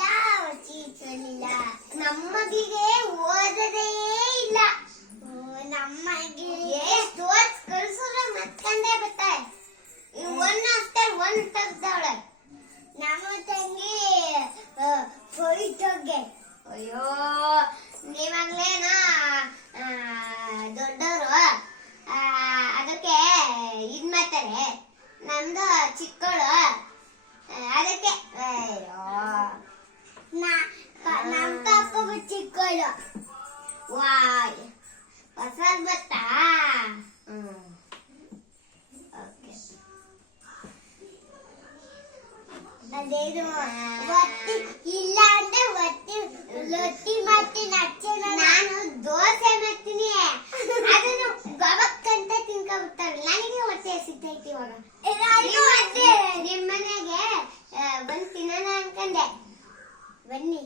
ಇಲ್ಲ ನಮ್ಮಗಿಗೆ ಓದದೇ ಇಲ್ಲ. ನಮ್ಮಗಿಗೆ ತೋರ್ಸ್ ಕಳ್ಸಿದ್ರೆ ಮತ್ಕಂಡೇ ಬರ್ತಾರೆ. ಒನ್ ಆಫ್ಟರ್ ಒನ್ ತೆಗ್ದವಳೆ ನಮ್ಮ ತಂಗಿ ಹೋಯ್ತೋಗೆ. ಅಯ್ಯೋ ನೀವಾಗ್ಲೇನಾ ದೊಡ್ಡವರು ಅದಕ್ಕೆ ಇದ್ ಮಾಡ್ತಾರೆ. ನಮ್ದು ಚಿಕ್ಕಳು ಅದಕ್ಕೆ ನಮ್ ಪಾಪ ಚಿಕ್ಕಳು. ವಾಯ್ ಹೊಸದ್ ಬತ್ತಾ? ಅದೇನು ಒತ್ತಿ ಇಲ್ಲ ಅಂದ್ರೆ ಲೊತ್ತಿ ಮಾಡ್ತೀನಿ ಅಚ್ಚನ. ನಾನು ದೋಸೆ ಮಾಡ್ತೀನಿ ಅದನ್ನು ಗಬಕ್ಕಂತ ತಿನ್ಕೊಂಡ್ಬಿಡ್ತಾರೆ. ನನಗೆ ಹೊಟ್ಟೆ ಹಸಿತೈತಿ ಇವಾಗ. ನಿಮ್ ಮನೆಗೆ ಬಂದ್ ತಿನ್ನೋಣ ಅನ್ಕಂಡೆ. ಬನ್ನಿ.